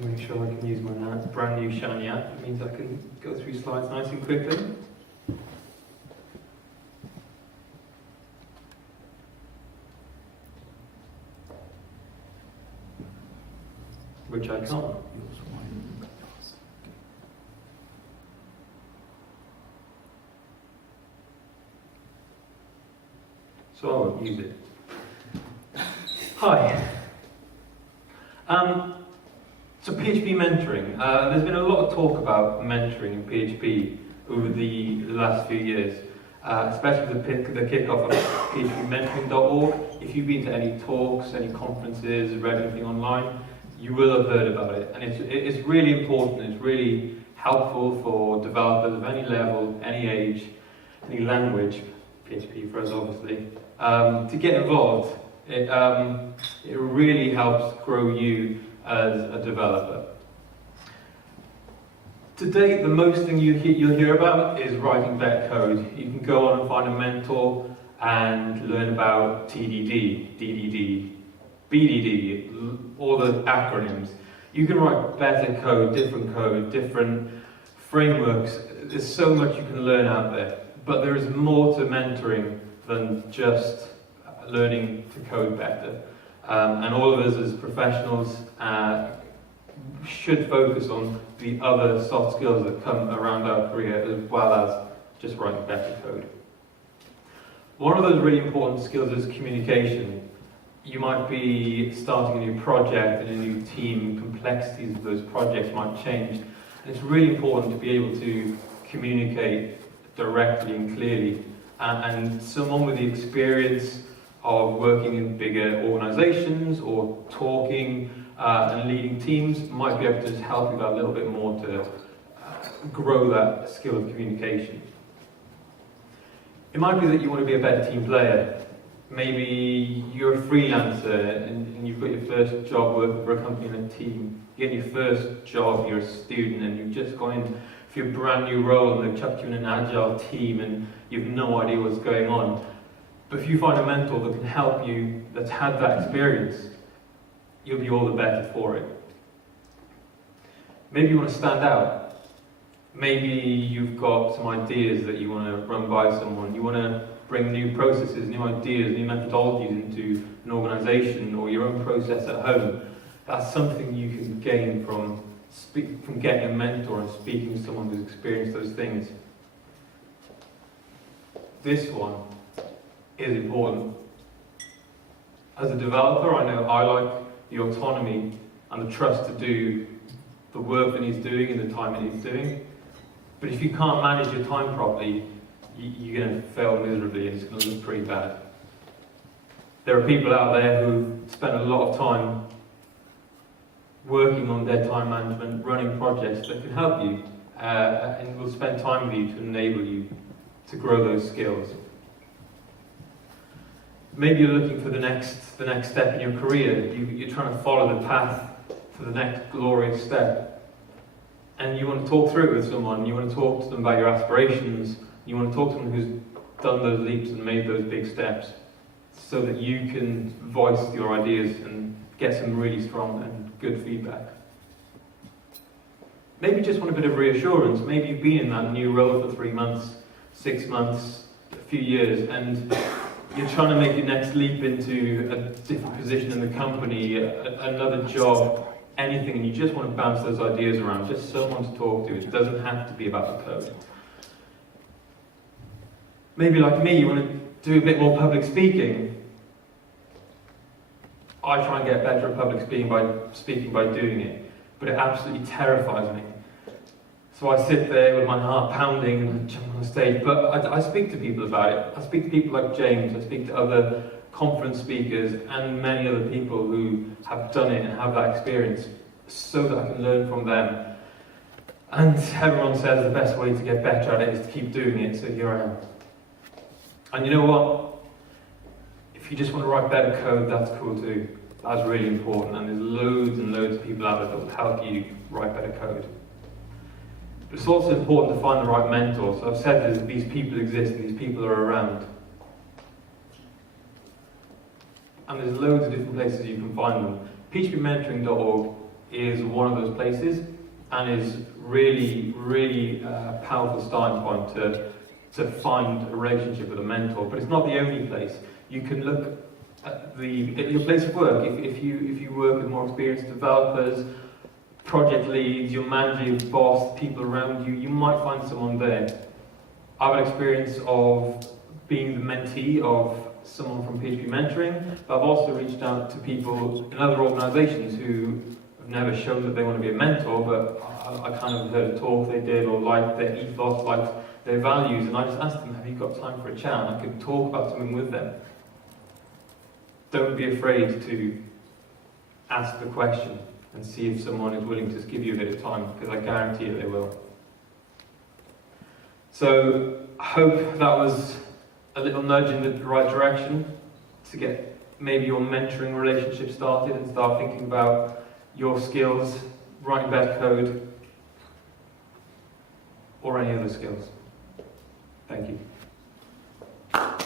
Make sure I can use my brand new shiny app. It means I can go through slides nice and quickly. Which I can't. So I won't use it. Hi. So PHP mentoring. There's been a lot of talk about mentoring in PHP over the last few years, especially the kickoff of phpmentoring.org. If you've been to any talks, any conferences, read anything online, you will have heard about it. And it's really important, it's really helpful for developers of any level, any age, any language, PHP for us obviously, to get involved. It really helps grow you as a developer. To date, the most thing you'll hear about is writing better code. You can go on and find a mentor and learn about TDD, DDD, BDD, all the acronyms. You can write better code, different frameworks. There's so much you can learn out there. But there is more to mentoring than just learning to code better. And all of us as professionals should focus on the other soft skills that come around our career as well as just writing better code. One of those really important skills is communication. You might be starting a new project and a new team, complexities of those projects might change. And it's really important to be able to communicate directly and clearly. And someone with the experience of working in bigger organizations or talking and leading teams might be able to just help you out a little bit more to grow that skill of communication. It might be that you want to be a better team player. Maybe you're a freelancer and you've got your first job working for a company and a team. You get your first job, you're a student and you've just gone in for your brand new role and they've chucked you in an agile team and you've no idea what's going on. But if you find a mentor that can help you, that's had that experience, you'll be all the better for it. Maybe you want to stand out. Maybe you've got some ideas that you want to run by someone. You want to bring new processes, new ideas, new methodologies into an organization or your own process at home. That's something you can gain from getting a mentor and speaking to someone who's experienced those things. This one is important. As a developer, I know I like the autonomy and the trust to do the work that he's doing in the time that he's doing. But if you can't manage your time properly, you're going to fail miserably and it's going to look pretty bad. There are people out there who spend a lot of time working on their time management, running projects that can help you and will spend time with you to enable you to grow those skills. Maybe you're looking for the next step in your career. You're trying to follow the path to the next glorious step. And you want to talk through it with someone. You want to talk to them about your aspirations. You want to talk to someone who's done those leaps and made those big steps so that you can voice your ideas and get some really strong and good feedback. Maybe you just want a bit of reassurance. Maybe you've been in that new role for 3 months, 6 months, a few years, and you're trying to make your next leap into a different position in the company, another job, anything, and you just want to bounce those ideas around, just someone to talk to. It doesn't have to be about the code. Maybe like me, you want to do a bit more public speaking. I try and get better at public speaking by doing it, but it absolutely terrifies me. So I sit there with my heart pounding and jump on stage, but I speak to people about it. I speak to people like James, I speak to other conference speakers and many other people who have done it and have that experience so that I can learn from them. And everyone says the best way to get better at it is to keep doing it, so here I am. And you know what? If you just want to write better code, that's cool too. That's really important, and there's loads and loads of people out there that will help you write better code. But it's also important to find the right mentor. So I've said that these people exist and these people are around. And there's loads of different places you can find them. phpmentoring.org is one of those places, and is really, really powerful starting point to find a relationship with a mentor. But it's not the only place. You can look at your place of work. If you work with more experienced developers, project leads, your manager, your boss, people around you, you might find someone there. I've had experience of being the mentee of someone from PHP Mentoring, but I've also reached out to people in other organisations who have never shown that they want to be a mentor, but I kind of heard a talk they did, or liked their ethos, liked their values, and I just asked them, have you got time for a chat? And I could talk about something with them. Don't be afraid to ask the question and see if someone is willing to give you a bit of time, because I guarantee you they will. So I hope that was a little nudge in the right direction to get maybe your mentoring relationship started and start thinking about your skills, writing better code, or any other skills. Thank you. I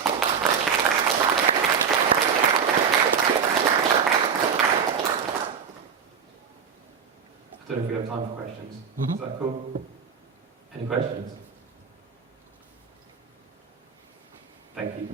don't know if we have time for questions. Mm-hmm. Is that cool? Any questions? Thank you.